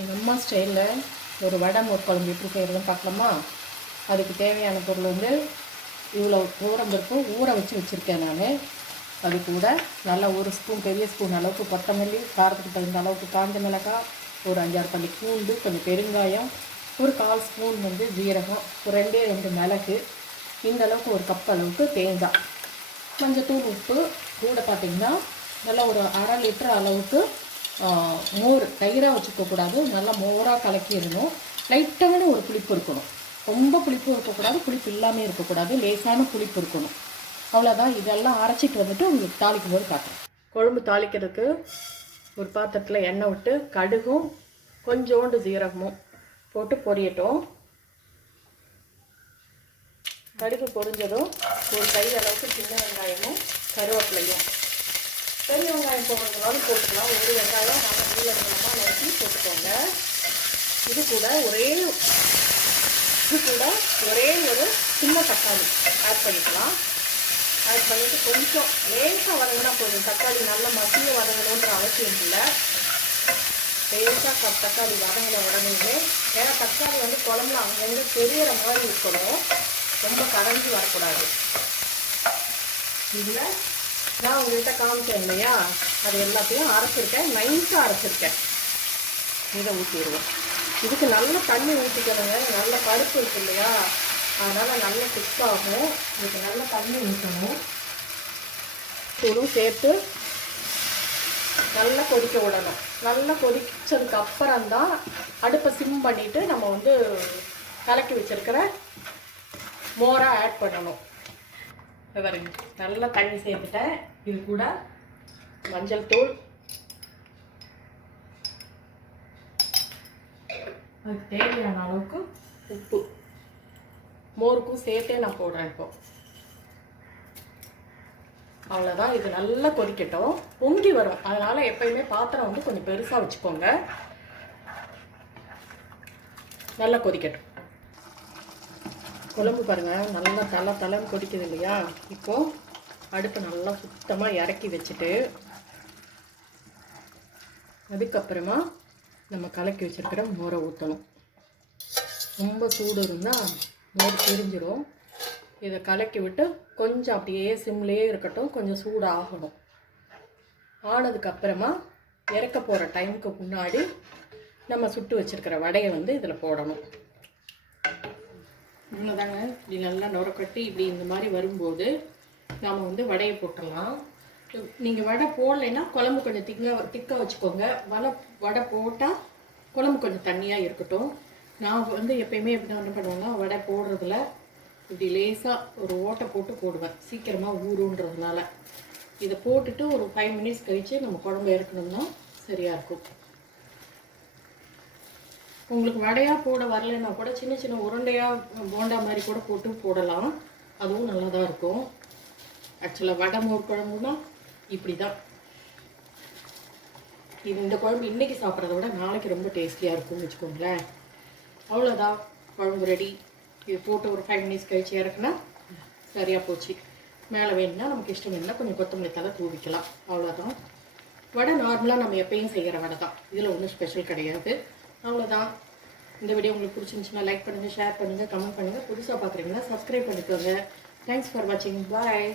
எங்கள் அம்மா ஸ்டைலில் ஒரு வடை மோர் குழம்பு எப்படி செய்கிறதுன்னு பார்க்கலாமா? அதுக்கு தேவையான பொருள் வந்து இவ்வளோ பருப்பும் ஊற வச்சுருக்கேன் நான். அது கூட நல்லா ஒரு ஸ்பூன், பெரிய ஸ்பூன் அளவுக்கு கொத்தமல்லி, காரத்துக்கு தகுந்த அளவுக்கு காஞ்ச மிளகாய், ஒரு 5-6 பல்லி பூண்டு, கொஞ்சம் பெருங்காயம், ஒரு 1/4 ஸ்பூன் வந்து ஜீரகம், ஒரு 2 மிளகு, இந்த அளவுக்கு ஒரு கப் அளவுக்கு தேங்காய், மஞ்சத்தூள், உப்பு, கூட பார்த்திங்கன்னா நல்லா ஒரு 1/2 லிட்டர் அளவுக்கு மோர். தயிராக வச்சுக்கக்கூடாது, நல்லா மோராக கலக்கிடணும். லைட்டான ஒரு புளிப்பு இருக்கணும், ரொம்ப புளிப்பு இருக்கக்கூடாது, புளிப்பு இல்லாமல் இருக்கக்கூடாது, லேசான புளிப்பு இருக்கணும். அவ்வளோதான். இதெல்லாம் அரைச்சிட்டு வந்துட்டு உங்களுக்கு தாளிக்கும் போது காட்டுறேன். குழம்பு தாளிக்கிறதுக்கு ஒரு பாத்திரத்தில் எண்ணெய் விட்டு கடுகும் கொஞ்சோண்டு ஜீரகமும் போட்டு பொரியட்டும். கடுகு பொரிஞ்சதும் ஒரு கை அளவுக்கு சின்ன வெங்காயமும் கருவேப்பிலையும், பெரிய வெங்காயம் போடுறதுனாலும் போட்டுக்கலாம், ஒரு வெங்காயம் நல்லா நீளமாக நறுக்கி போட்டுக்கோங்க. இது கூட ஒரே ஒரு சின்ன தக்காளி ஆட் பண்ணிக்கலாம். ஆட் பண்ணிவிட்டு கொஞ்சம் லேசாக வதங்கினா போதும். தக்காளி நல்லா மசிய வதங்கணுன்ற அவசியம் இல்லை. லேசாக தக்காளி வதங்கின உடனே, ஏன்னா தக்காளி வந்து குழம்புல அங்கங்கே தெரியற மாதிரி இருக்கணும், ரொம்ப கடைஞ்சி வரக்கூடாது. இதில் நான் உங்கள்கிட்ட காமிச்சேன் இல்லையா, அது எல்லாத்தையும் அரைச்சிருக்கேன், நைஸாக அரைச்சிருக்கேன். இதை ஊற்றிடுவோம். இதுக்கு நல்ல தண்ணி ஊற்றிக்கணுங்க, நல்ல பருப்பு இருக்கு இல்லையா, அதனால் நல்ல திக்காகும். இதுக்கு நல்ல தண்ணி ஊற்றணும். தூளும் சேர்த்து நல்லா கொதிக்க விடணும். நல்லா கொதிச்சதுக்கு அப்புறம்தான் அடுப்பை சிம் பண்ணிவிட்டு நம்ம வந்து கலக்கி வச்சுருக்கிற மோரை ஆட் பண்ணணும். பாருங்க, நல்லா தண்ணி சேர்த்துட்டேன். இது கூட மஞ்சள் தூள், அதுக்கு தேவையான அளவுக்கு உப்பு, மோருக்கும் சேர்த்தே நான் போடுறேன் இப்போ. அவ்வளோதான். இது நல்லா கொதிக்கட்டும், பொங்கி வரும். அதனால் எப்பயுமே பாத்திரம் வந்து கொஞ்சம் பெருசாக வச்சுக்கோங்க. நல்லா கொதிக்கட்டும். குழம்பு பாருங்கள், நல்லா தலைன்னு கொதிக்குது இல்லையா. இப்போது அடுப்பை நல்லா சுத்தமாக இறக்கி வச்சுட்டு அதுக்கப்புறமா நம்ம கலக்கி வச்சுருக்கிற மோரை ஊற்றணும். ரொம்ப சூடு இருந்தால் மோர் பிரிஞ்சிடும். இதை கலக்கி விட்டு கொஞ்சம் அப்படியே சிம்லேயே இருக்கட்டும், கொஞ்சம் சூடு ஆகணும். ஆனதுக்கப்புறமா இறக்க போகிற டைமுக்கு முன்னாடி நம்ம சுட்டு வச்சுருக்கிற வடையை வந்து இதில் போடணும். இவ்வளோதாங்க. இப்படி நல்லா நுரக்கட்டி இப்படி இந்த மாதிரி வரும்போது நாம் வந்து வடையை போட்டுடலாம். நீங்கள் வடை போடலைன்னா குழம்பு கொஞ்சம் திக்காக வச்சுக்கோங்க. வடை போட்டால் குழம்பு கொஞ்சம் தண்ணியாக இருக்கட்டும். நான் வந்து எப்பயுமே எப்படி என்ன பண்ணுவேன்னா, வடை போடுறதுல இப்படி லேசாக ஒரு ஓட்டை போட்டு போடுவேன், சீக்கிரமாக ஊறுன்றதுனால. இதை போட்டுட்டு ஒரு 5 மினிட்ஸ் கழித்து நம்ம குழம்பு இறக்கணும்னா சரியாக இருக்கும். உங்களுக்கு வடையாக போட வரலைன்னா கூட சின்ன சின்ன உருண்டையாக போண்டா மாதிரி கூட போட்டு போடலாம், அதுவும் நல்லா தான் இருக்கும். ஆக்சுவலாக வடை மோர் குழம்புனா இப்படி தான். இந்த குழம்பு இன்றைக்கி சாப்பிட்றத விட நாளைக்கு ரொம்ப டேஸ்டியாக இருக்கும்னு வச்சுக்கோங்களேன். அவ்வளோதான், குழம்பு ரெடி. இது போட்டு ஒரு 5 மினிட்ஸ் கழிச்சு இறக்குனா சரியாக போச்சு. மேலே வேணும்னா நமக்கு இஷ்டம் வேணும்னா கொஞ்சம் கொத்தமல்லி தலை தூவிக்கலாம். அவ்வளோதான். வடை நார்மலாக நம்ம எப்பயும் செய்கிற வடை தான், இதில் ஒன்றும் ஸ்பெஷல் கிடையாது. அவ்வளோதான். இந்த வீடியோ உங்களுக்கு பிடிச்சிருந்துச்சுன்னா லைக் பண்ணுங்கள், ஷேர் பண்ணுங்கள், கமெண்ட் பண்ணுங்கள். புதுசாக பார்க்குறீங்கன்னா சப்ஸ்கிரைப் பண்ணிக்கோங்க. தேங்க்ஸ் ஃபார் வாட்சிங். பாய்.